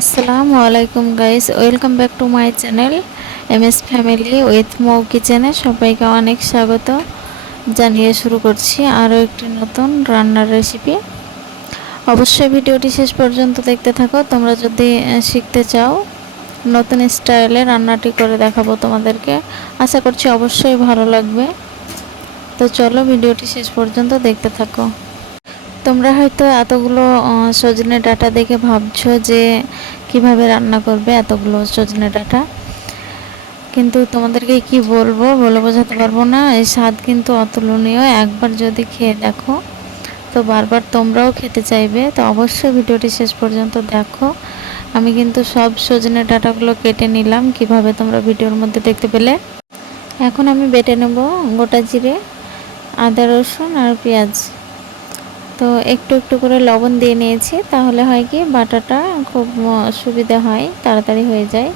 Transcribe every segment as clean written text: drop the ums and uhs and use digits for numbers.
আসসালামু আলাইকুম guys, welcome back to my channel MS family with Mou কিচেনে সবাইকে অনেক স্বাগত জানিয়ে শুরু করছি আরও একটি নতুন রান্নার রেসিপি। অবশ্যই ভিডিওটি শেষ পর্যন্ত দেখতে থাকো। তোমরা যদি শিখতে চাও নতুন স্টাইলে রান্নাটি করে দেখাবো তোমাদেরকে, আশা করছি অবশ্যই ভালো লাগবে। তো চলো ভিডিওটি শেষ পর্যন্ত দেখতে থাকো। তোমরা হয়তো এতগুলো সজনে ডাঁটা দেখে ভাবছো যে কিভাবে রান্না করবে এতগুলো সজনে ডাঁটা, কিন্তু তোমাদেরকে কি বলবো বলে বোঝাতে পারবো না। এই স্বাদ কিন্তু অতুলনীয়। একবার যদি খেয়ে দেখো তো বারবার তোমরাও খেতে চাইবে। তো অবশ্যই ভিডিওটি শেষ পর্যন্ত দেখো। আমি কিন্তু সব সজনে ডাঁটাগুলো কেটে নিলাম, কিভাবে তোমরা ভিডিওর মধ্যে দেখতে পেলে। এখন আমি বেটে নেব গোটা জিরে, আদা, রসুন আর পেঁয়াজ। তো একটু একটু করে লবণ দিয়ে নিয়েছি, তাহলে হয় কি বাটাটা খুব সুবিধা হয়, তাড়াতাড়ি হয়ে যায়।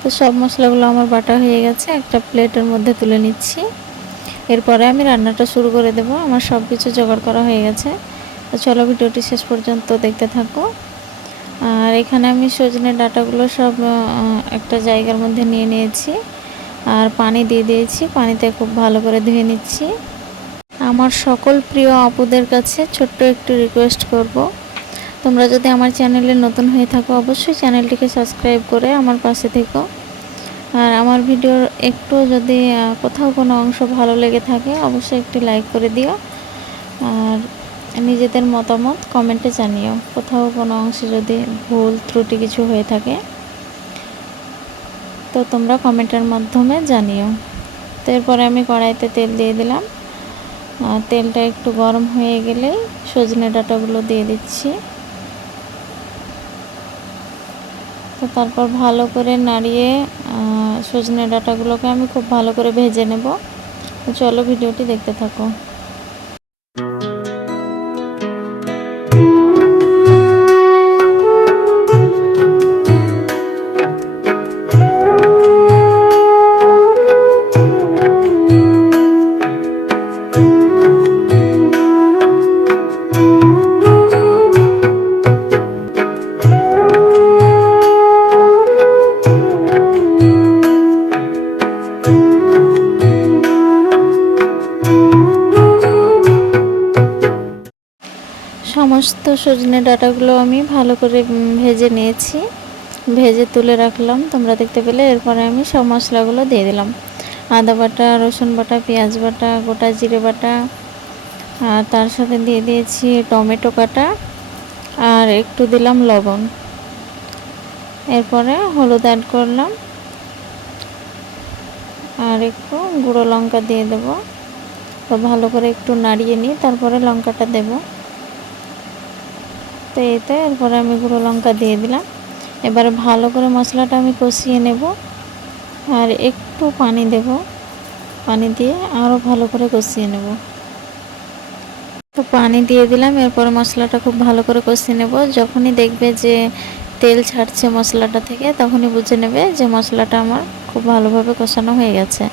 তো সব মশলাগুলো আমার বাটা হয়ে গেছে, একটা প্লেটের মধ্যে তুলে নিচ্ছি। এরপরে আমি রান্নাটা শুরু করে দেব। আমার সব কিছু জোগাড় করা হয়ে গেছে। তো চলো ভিডিওটি শেষ পর্যন্ত দেখতে থাকো। আর এখানে আমি সজনে ডাঁটাগুলো সব একটা জায়গার মধ্যে নিয়ে নিয়েছি আর পানি দিয়ে দিয়েছি। পানিতে খুব ভালো করে ধুয়ে নিচ্ছি। আমার সকল প্রিয় আপুদের কাছে ছোট্ট একটু রিকোয়েস্ট করব, তোমরা যদি আমার চ্যানেলে নতুন হয়ে থাকো অবশ্যই চ্যানেলটিকে সাবস্ক্রাইব করে আমার পাশে থেকো। আর আমার ভিডিওর একটু যদি কোথাও কোনো অংশ ভালো লেগে থাকে অবশ্যই একটি লাইক করে দিও। আর নিজেদের মতামত কমেন্টে জানিও, কোথাও কোনো অংশে যদি ভুল ত্রুটি কিছু হয়ে থাকে তো তোমরা কমেন্টের মাধ্যমে জানিও। তো এরপরে আমি কড়াইতে তেল দিয়ে দিলাম। তেলটা একটু গরম হয়ে গেলেই সজনে ডাঁটাগুলো দিয়ে দিচ্ছি। তো তারপর ভালো করে নাড়িয়ে সজনে ডাঁটাগুলোকে আমি খুব ভালো করে ভেজে নেব। চলো ভিডিওটি দেখতে থাকো। সমস্ত সজনে ডাঁটাগুলো আমি ভালো করে ভেজে নিয়েছি, ভেজে তুলে রাখলাম তোমরা দেখতে পেলে। এরপরে আমি সব মশলাগুলো দিয়ে দিলাম, আদা বাটা, রসুন বাটা, পেঁয়াজ বাটা, গোটা জিরে বাটা, আর তার সাথে দিয়ে দিয়েছি টমেটো কাটা আর একটু দিলাম লবণ। এরপরে হলুদ অ্যাড করলাম আর একটু গুঁড়ো লঙ্কা দিয়ে দেবো। তো ভালো করে একটু নাড়িয়ে নিই, তারপরে লঙ্কাটা দেবো। তো এতে এরপরে আমি গুঁড়ো লঙ্কা দিয়ে দিলাম। এবারে ভালো করে মশলাটা আমি কষিয়ে নেব আর একটু পানি দেব। পানি দিয়ে আরও ভালো করে কষিয়ে নেব। তো পানি দিয়ে দিলাম, এরপর মশলাটা খুব ভালো করে কষিয়ে নেব। যখনই দেখবে যে তেল ছাড়ছে মশলাটা থেকে তখনই বুঝে নেবে যে মশলাটা আমার খুব ভালোভাবে কষানো হয়ে গেছে।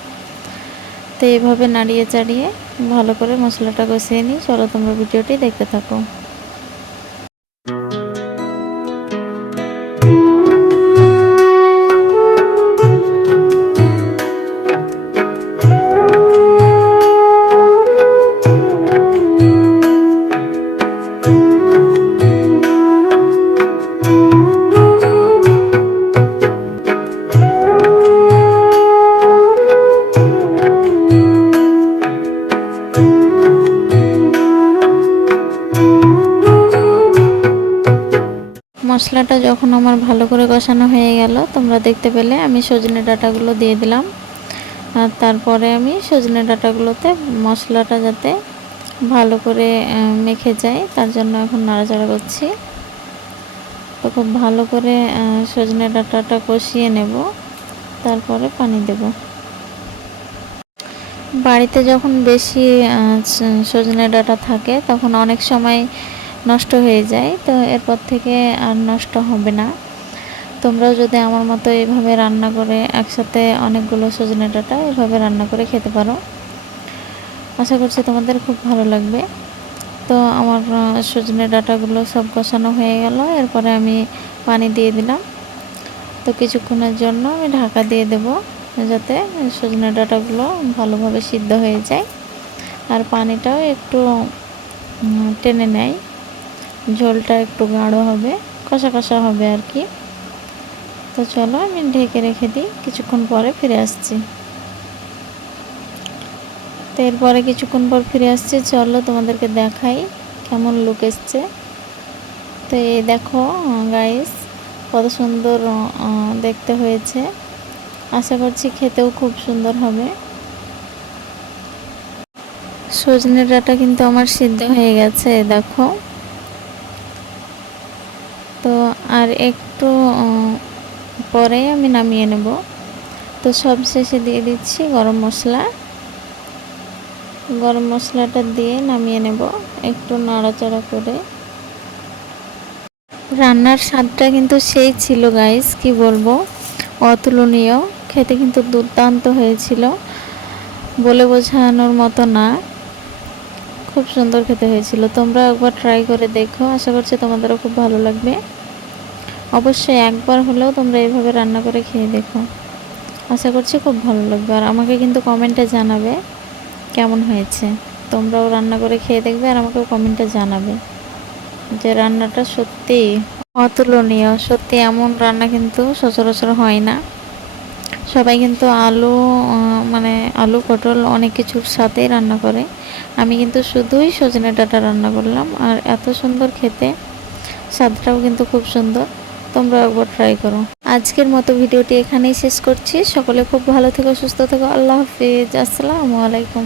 তো এইভাবে নাড়িয়ে চাড়িয়ে ভালো করে মশলাটা কষিয়ে নিই। চলো তোমরা ভিডিওটি দেখতে থাকো। মশলাটা যখন আমার ভালো করে কষানো হয়ে গেল তোমরা দেখতে পেলে, আমি সজনে ডাঁটাগুলো দিয়ে দিলাম। আর তারপরে আমি সজনে ডাঁটাগুলোতে মশলাটা যাতে ভালো করে মেখে যায় তার জন্য এখন নাড়াচাড়া করছি। তো খুব ভালো করে সজনে ডাঁটাটা কষিয়ে নেব, তারপরে পানি দেব। বাড়িতে যখন বেশি সজনে ডাঁটা থাকে তখন অনেক সময় নষ্ট হয়ে যায়, তো এরপর থেকে আর নষ্ট হবে না। তোমরাও যদি আমার মতো এইভাবে রান্না করে একসাথে অনেকগুলো সজনে ডাঁটা এভাবে রান্না করে খেতে পারো, আশা করছি তোমাদের খুব ভালো লাগবে। তো আমার সজনে ডাঁটাগুলো সব কষানো হয়ে গেল, এরপরে আমি পানি দিয়ে দিলাম। তো কিছুক্ষণের জন্য আমি ঢাকা দিয়ে দেব, যাতে সজনে ডাঁটাগুলো ভালোভাবে সিদ্ধ হয়ে যায় আর পানিটাও একটু টেনে নেয়, ঝোলটা একটু গাঢ় হবে, কষা কষা হবে আর কি। তো চলো আমি ঢেকে রেখে দিই, কিছুক্ষণ পরে ফিরে আসছি। তো এরপরে কিছুক্ষণ পর ফিরে আসছি, চলো তোমাদেরকে দেখাই কেমন লুক এসছে। তো এই দেখো গাইস, কত সুন্দর দেখতে হয়েছে। আশা করছি খেতেও খুব সুন্দর হবে। সজনে ডাঁটা কিন্তু আমার সিদ্ধ হয়ে গেছে, দেখো। তো আর একটু পরে আমি নামিয়ে নেব। তো সব শেষে দিয়ে দিচ্ছি গরম মশলা। গরম মশলাটা দিয়ে নামিয়ে নেব একটু নাড়াচাড়া করে। রান্নার স্বাদটা কিন্তু সেই ছিল গাইস, কি বলবো, অতুলনীয়। খেতে কিন্তু দুর্দান্ত হয়েছিল, বলে বোঝানোর মতো না। খুব সুন্দর খেতে হয়েছিল। তোমরা একবার ট্রাই করে দেখো, আশা করছি তোমাদেরও খুব ভালো লাগবে। অবশ্যই একবার হলেও তোমরা এইভাবে রান্না করে খেয়ে দেখো, আশা করছি খুব ভালো লাগবে। আর আমাকে কিন্তু কমেন্টে জানাবে কেমন হয়েছে। তোমরাও রান্না করে খেয়ে দেখবে আর আমাকেও কমেন্টে জানাবে যে রান্নাটা সত্যি অতুলনীয়। সত্যি এমন রান্না কিন্তু সচরাচর হয় না। সবাই কিন্তু আলু মানে আলু পটল অনেক কিছুর সাথেই রান্না করে, আমি কিন্তু শুধুই সজনে ডাঁটা রান্না করলাম। আর এত সুন্দর খেতে, স্বাদটাও কিন্তু খুব সুন্দর। তোমরা একবার ট্রাই করো। আজকের মতো ভিডিওটি এখানেই শেষ করছি। সকলে খুব ভালো থেকো, সুস্থ থেকো। আল্লাহ হাফিজ, আসসালামু আলাইকুম।